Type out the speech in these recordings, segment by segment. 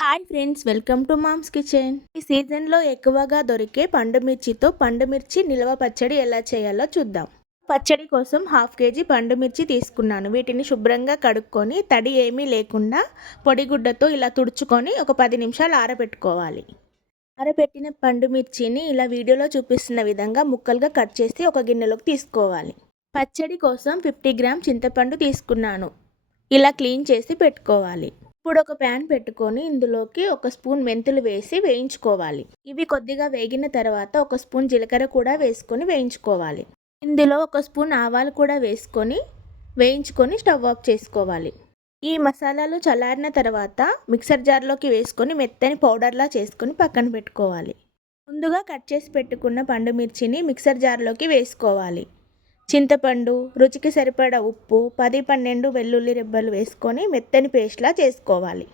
Hi friends, welcome to mom's kitchen. ఈ సీజన్లో ఎక్కువగా దొరికే పండు మిర్చితో పండు మిర్చి నిల్వ పచ్చడి ఎలా చేయాలో చూద్దాం. పచ్చడి కోసం 1/2 కేజీ పండు మిర్చి తీసుకున్నాను. వీటిని శుభ్రంగా కడుక్కొని తడి ఏమీ లేకుండా పొడిగుడ్డతో ఇలా తుడుచుకొని ఒక 10 నిమిషాలు ఆరబెట్టుకోవాలి. ఆరబెట్టిన పండు మిర్చిని ఇలా వీడియోలో చూపిస్తున్న విధంగా ముక్కలుగా కట్ చేసి ఒక గిన్నెలోకి తీసుకోవాలి. పచ్చడి కోసం 50 గ్రామ్ చింతపండు తీసుకున్నాను. ఇలా క్లీన్ చేసి పెట్టుకోవాలి. ఇప్పుడు ఒక ప్యాన్ పెట్టుకొని ఇందులోకి ఒక స్పూన్ మెంతులు వేసి వేయించుకోవాలి. ఇవి కొద్దిగా వేగిన తర్వాత ఒక స్పూన్ జీలకర్ర కూడా వేసుకొని వేయించుకోవాలి. ఇందులో ఒక స్పూన్ ఆవాలు కూడా వేసుకొని వేయించుకొని స్టవ్ ఆఫ్ చేసుకోవాలి. ఈ మసాలాలు చల్లారిన తర్వాత మిక్సర్ జార్లోకి వేసుకొని మెత్తని పౌడర్లా చేసుకొని పక్కన పెట్టుకోవాలి. ముందుగా కట్ చేసి పెట్టుకున్న పండు మిర్చిని మిక్సర్ జార్లోకి వేసుకోవాలి. చింతపండు, రుచికి సరిపడా ఉప్పు, 10-12 వెల్లుల్లి రెబ్బలు వేసుకొని మెత్తని పేస్ట్లా చేసుకోవాలి.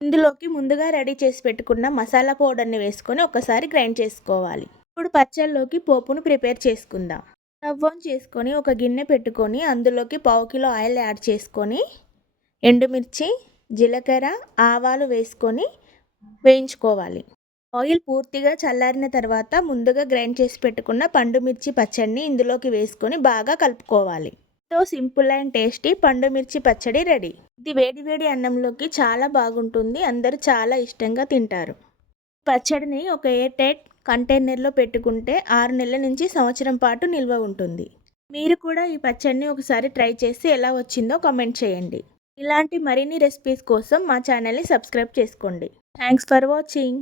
ఇందులోకి ముందుగా రెడీ చేసి పెట్టుకున్న మసాలా పౌడర్ని వేసుకొని ఒకసారి గ్రైండ్ చేసుకోవాలి. ఇప్పుడు పచ్చళ్ళలోకి పోపును ప్రిపేర్ చేసుకుందాం. స్టవ్ ఆన్ చేసుకొని ఒక గిన్నె పెట్టుకొని అందులోకి 1/2 కిలో ఆయిల్ యాడ్ చేసుకొని ఎండుమిర్చి, జీలకర్ర, ఆవాలు వేసుకొని వేయించుకోవాలి. ఆయిల్ పూర్తిగా చల్లారిన తర్వాత ముందుగా గ్రైండ్ చేసి పెట్టుకున్న పండు మిర్చి పచ్చడిని ఇందులోకి వేసుకొని బాగా కలుపుకోవాలి. సో సింపుల్ అండ్ టేస్టీ పండు మిర్చి పచ్చడి రెడీ. ఇది వేడి అన్నంలోకి చాలా బాగుంటుంది. అందరూ చాలా ఇష్టంగా తింటారు. పచ్చడిని ఒక ఎయిర్ టైట్ కంటైనర్లో పెట్టుకుంటే 6 నెలల నుంచి సంవత్సరం పాటు నిల్వ ఉంటుంది. మీరు కూడా ఈ పచ్చడిని ఒకసారి ట్రై చేసి ఎలా వచ్చిందో కామెంట్ చేయండి. ఇలాంటి మరిన్ని రెసిపీస్ కోసం మా ఛానల్ని సబ్స్క్రైబ్ చేసుకోండి. Thanks for watching.